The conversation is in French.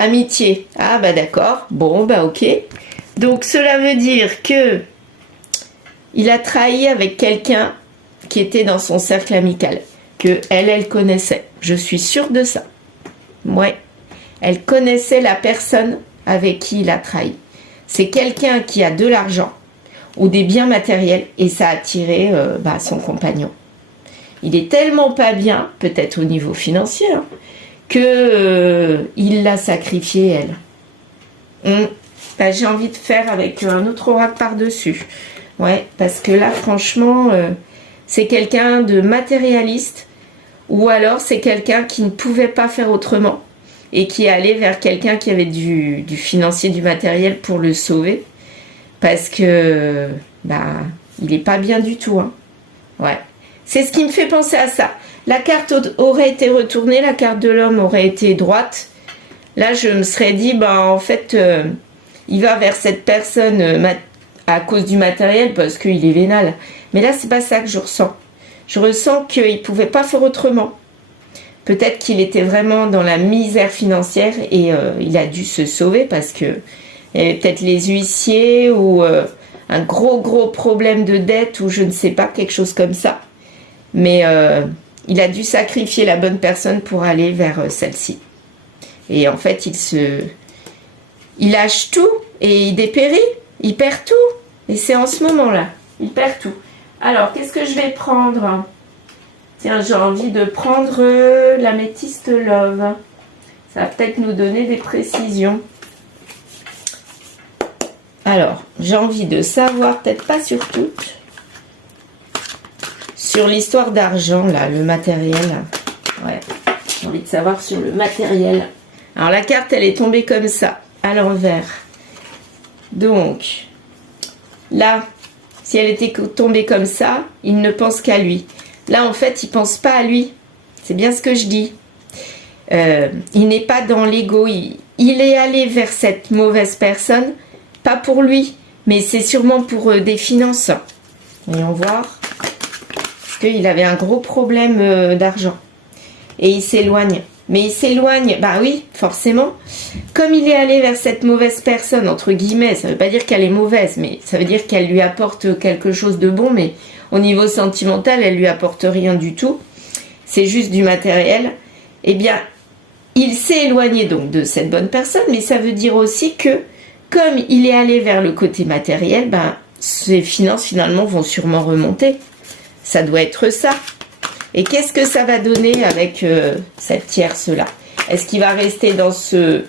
Amitié. Ah bah d'accord. Bon bah ok. Donc cela veut dire que il a trahi avec quelqu'un qui était dans son cercle amical, que elle connaissait. Je suis sûre de ça. Ouais. Elle connaissait la personne avec qui il a trahi. C'est quelqu'un qui a de l'argent ou des biens matériels et ça a attiré son compagnon. Il est tellement pas bien, peut-être au niveau financier, hein, que il l'a sacrifié elle. J'ai envie de faire avec un autre oracle par-dessus. Ouais, parce que là, franchement, c'est quelqu'un de matérialiste ou alors c'est quelqu'un qui ne pouvait pas faire autrement et qui est allé vers quelqu'un qui avait du financier, du matériel pour le sauver parce que il est pas bien du tout. Hein. Ouais. C'est ce qui me fait penser à ça. La carte aurait été retournée, la carte de l'homme aurait été droite. Là, je me serais dit, en fait, il va vers cette personne à cause du matériel parce qu'il est vénal. Mais là, c'est pas ça que je ressens. Je ressens qu'il ne pouvait pas faire autrement. Peut-être qu'il était vraiment dans la misère financière et il a dû se sauver parce que il y avait peut-être les huissiers ou un gros problème de dette ou je ne sais pas, quelque chose comme ça. Mais il a dû sacrifier la bonne personne pour aller vers celle-ci. Et en fait, il lâche tout et il dépérit, il perd tout. Et c'est en ce moment-là, il perd tout. Alors, qu'est-ce que je vais prendre? Tiens, j'ai envie de prendre l'améthyste Love. Ça va peut-être nous donner des précisions. Alors, j'ai envie de savoir, peut-être pas sur toutes, sur l'histoire d'argent, là, le matériel. Ouais, j'ai envie de savoir sur le matériel. Alors, la carte, elle est tombée comme ça, à l'envers. Donc, là, si elle était tombée comme ça, il ne pense qu'à lui. Là, en fait, il ne pense pas à lui. C'est bien ce que je dis. Il n'est pas dans l'ego. Il est allé vers cette mauvaise personne, pas pour lui, mais c'est sûrement pour des finances. Voyons voir. Parce qu'il avait un gros problème d'argent. Et il s'éloigne. Mais il s'éloigne, oui, forcément. Comme il est allé vers cette mauvaise personne, entre guillemets, ça ne veut pas dire qu'elle est mauvaise, mais ça veut dire qu'elle lui apporte quelque chose de bon, mais au niveau sentimental, elle lui apporte rien du tout. C'est juste du matériel. Eh bien, il s'est éloigné donc de cette bonne personne, mais ça veut dire aussi que, comme il est allé vers le côté matériel, ses finances finalement vont sûrement remonter. Ça doit être ça. Et qu'est-ce que ça va donner avec cette tierce-là? Est-ce qu'il va rester dans ce